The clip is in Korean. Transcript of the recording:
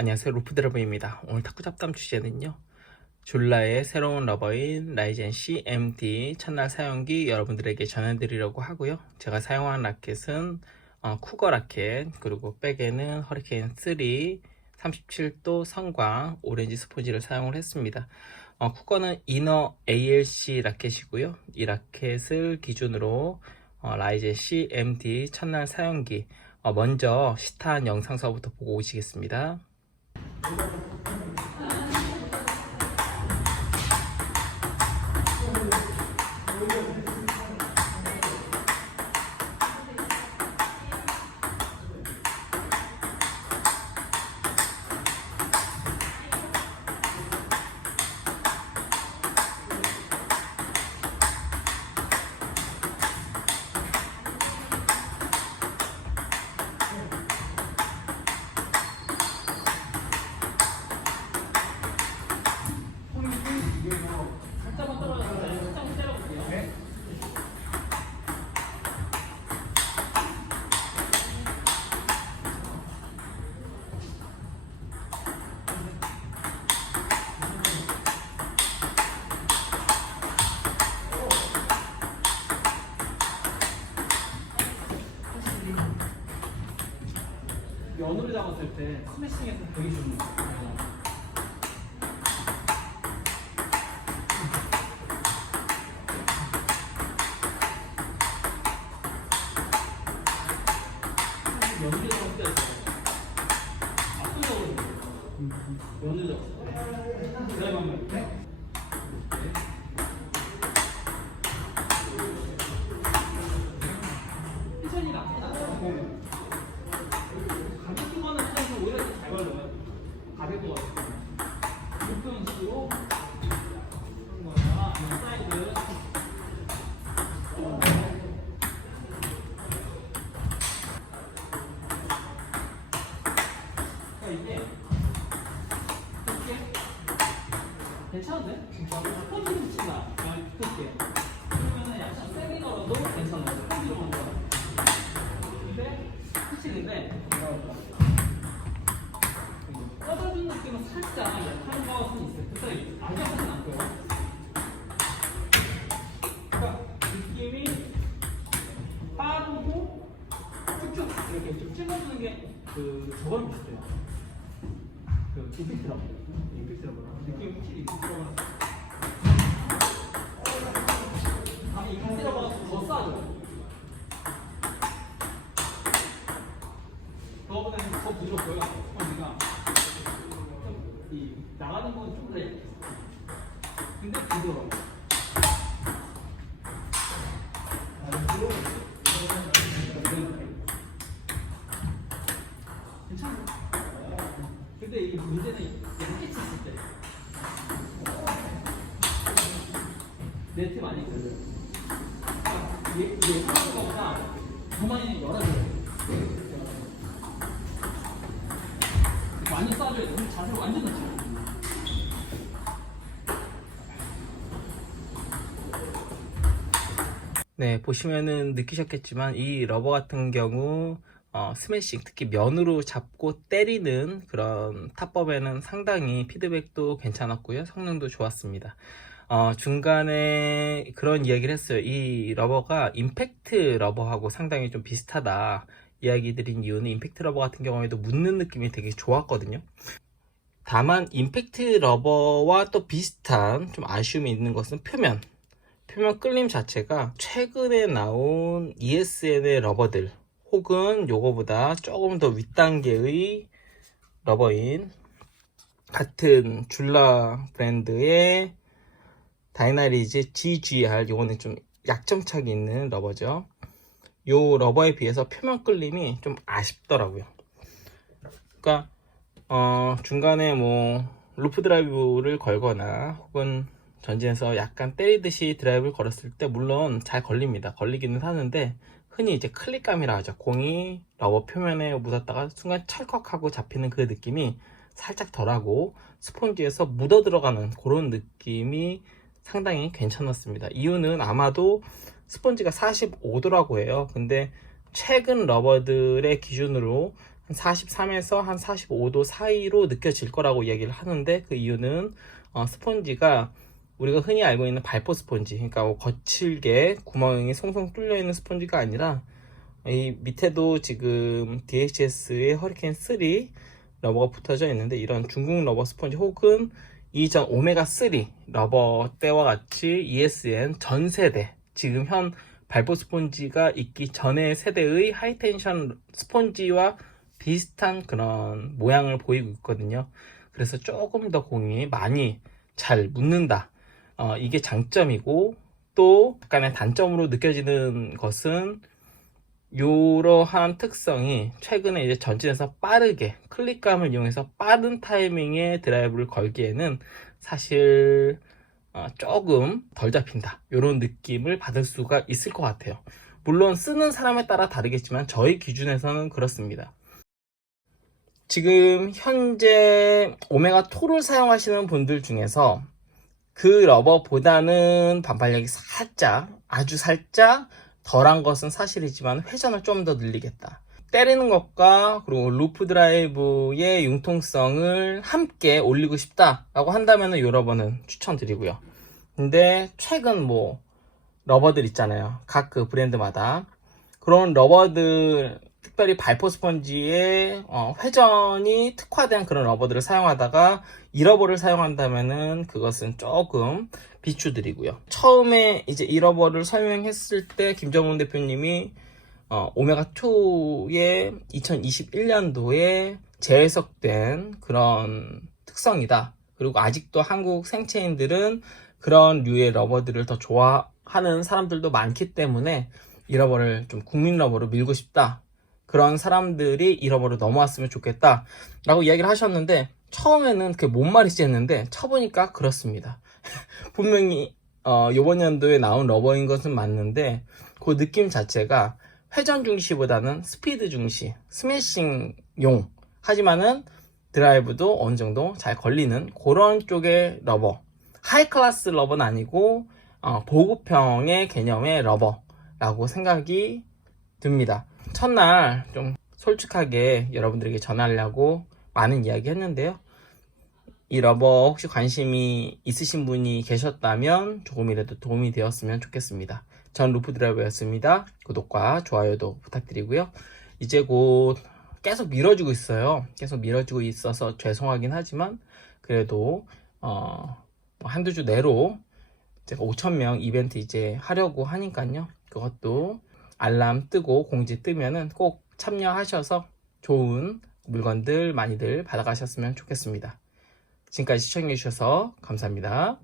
안녕하세요. 루프드러버입니다. 오늘 탁구 잡담 주제는요. 졸라의 새로운 러버인 라이젠 C MD 첫날 사용기 여러분들에게 전해드리려고 하고요. 제가 사용한 라켓은 어, 쿠거 라켓 그리고 백에는 허리케인 3 37도 성광 오렌지 스포지를 사용을 했습니다. 어, 쿠거는 이너 ALC 라켓이고요. 이 라켓을 기준으로 어, 라이젠 C MD 첫날 사용기 어, 먼저 시타한 영상서부터 보고 오시겠습니다. Thank you. 면으로 잡았을 때 스매싱에서 되게 좋은 면으로 잡았을 때 압도적으로 면으로 잡았을 때 드라이브 텐션이 나쁘다 가볍게 거는 사실 오히려 잘 걸려요. 가볍게 거. 이런 식으로. 사이드. 그러니까 이게 이렇게 괜찮은데? 펀치를 친다. 그렇게. 그러면은 약간 세게 걸어도 괜찮아요. 펀치로 가는 거야. 근데 스치는데 떠다주는 느낌은 살짝 약한 것은 있어요. 아주 약하진 않고요. 그러니까 느낌이 빠르고 쭉쭉 이렇게 쭉 찔러주는 게그 저거랑 비슷해요. 그 임팩트라고. 임팩트라고. 느낌이 확실히 임팩트라고. 아니 임팩트라고 더 싸죠. 저거보다는 더 부드럽고요. 스펀지가 이 나가는 건좀 그래. 근데 부드러워. 괜찮아. 근데 이 문제는 얇게 쳤을 때 네트 많이 걸려요. 얘, 얘 하는 거보다 더 많이 열어줘요. 많이 쏴줘야 돼. 자세를 완전 낮춰. 네, 보시면은 느끼셨겠지만 이 러버 같은 경우 어, 스매싱 특히 면으로 잡고 때리는 그런 탑법에는 상당히 피드백도 괜찮았고요. 성능도 좋았습니다. 어, 중간에 그런 이야기를 했어요. 이 러버가 임팩트 러버하고 상당히 좀 비슷하다. 이야기 드린 이유는 임팩트 러버 같은 경우에도 묻는 느낌이 되게 좋았거든요. 다만 임팩트 러버와 또 비슷한 좀 아쉬움이 있는 것은 표면. 표면 끌림 자체가 최근에 나온 ESN의 러버들 혹은 요거보다 조금 더 윗단계의 러버인 같은 줄라 브랜드의 다이나리즈 GGR 요거는 좀 약점착이 있는 러버죠. 요 러버에 비해서 표면 끌림이 좀 아쉽더라고요. 그러니까 어, 중간에 뭐 루프 드라이브를 걸거나 혹은 전진해서 약간 때리듯이 드라이브를 걸었을 때 물론 잘 걸립니다. 걸리기는 하는데 흔히 이제 클릭감이라 하죠. 공이 러버 표면에 묻었다가 순간 찰컥하고 잡히는 그 느낌이 살짝 덜하고 스폰지에서 묻어 들어가는 그런 느낌이 상당히 괜찮았습니다. 이유는 아마도 스펀지가 45도라고 해요. 근데 최근 러버들의 기준으로 한 43에서 한 45도 사이로 느껴질 거라고 이야기를 하는데 그 이유는 어, 스펀지가 우리가 흔히 알고 있는 발포 스펀지, 그러니까 뭐 거칠게 구멍이 송송 뚫려 있는 스펀지가 아니라 이 밑에도 지금 DHS의 허리케인 3 러버가 붙어져 있는데 이런 중국 러버 스펀지 혹은 이전 오메가 3 러버 때와 같이 ESN 전 세대 지금 현 발포 스펀지가 있기 전의 세대의 하이텐션 스펀지와 비슷한 그런 모양을 보이고 있거든요. 그래서 조금 더 공이 많이 잘 묻는다. 어, 이게 장점이고 또 약간의 단점으로 느껴지는 것은 이러한 특성이 최근에 이제 전진에서 빠르게 클릭감을 이용해서 빠른 타이밍에 드라이브를 걸기에는 사실 어, 조금 덜 잡힌다. 이런 느낌을 받을 수가 있을 것 같아요. 물론 쓰는 사람에 따라 다르겠지만 저희 기준에서는 그렇습니다. 지금 현재 오메가2를 사용하시는 분들 중에서 그 러버보다는 반발력이 살짝 아주 살짝 덜한 것은 사실이지만 회전을 좀 더 늘리겠다. 때리는 것과 그리고 루프 드라이브의 융통성을 함께 올리고 싶다라고 한다면 이 러버는 추천드리고요. 근데 최근 뭐 러버들 있잖아요. 각 그 브랜드마다 그런 러버들 특별히 발포 스펀지의 어, 회전이 특화된 그런 러버들을 사용하다가 이 러버를 사용한다면은 그것은 조금 비추드리고요. 처음에 이제 이 러버를 설명했을 때 김정훈 대표님이 어, 오메가2의 2021년도에 재해석된 그런 특성이다. 그리고 아직도 한국 생체인들은 그런 류의 러버들을 더 좋아하는 사람들도 많기 때문에 이 러버를 좀 국민 러버로 밀고 싶다. 그런 사람들이 이 러버로 넘어왔으면 좋겠다. 라고 이야기를 하셨는데 처음에는 그게 뭔 말이지 했는데 쳐보니까 그렇습니다. 분명히 어, 이번 연도에 나온 러버인 것은 맞는데 그 느낌 자체가 회전 중시보다는 스피드 중시, 스매싱용 하지만은 드라이브도 어느 정도 잘 걸리는 그런 쪽의 러버 하이 클래스 러버는 아니고 어, 보급형의 개념의 러버라고 생각이 듭니다 첫날 좀 솔직하게 여러분들에게 전하려고 많은 이야기 했는데요 이 러버 혹시 관심이 있으신 분이 계셨다면 조금이라도 도움이 되었으면 좋겠습니다. 전 루프 드라이버였습니다. 구독과 좋아요도 부탁드리고요. 이제 곧 계속 미뤄지고 있어요. 계속 미뤄지고 있어서 죄송하긴 하지만 그래도 어, 한두 주 내로 제가 5,000명 이벤트 이제 하려고 하니까요. 그것도 알람 뜨고 공지 뜨면은 꼭 참여하셔서 좋은 물건들 많이들 받아가셨으면 좋겠습니다. 지금까지 시청해주셔서 감사합니다.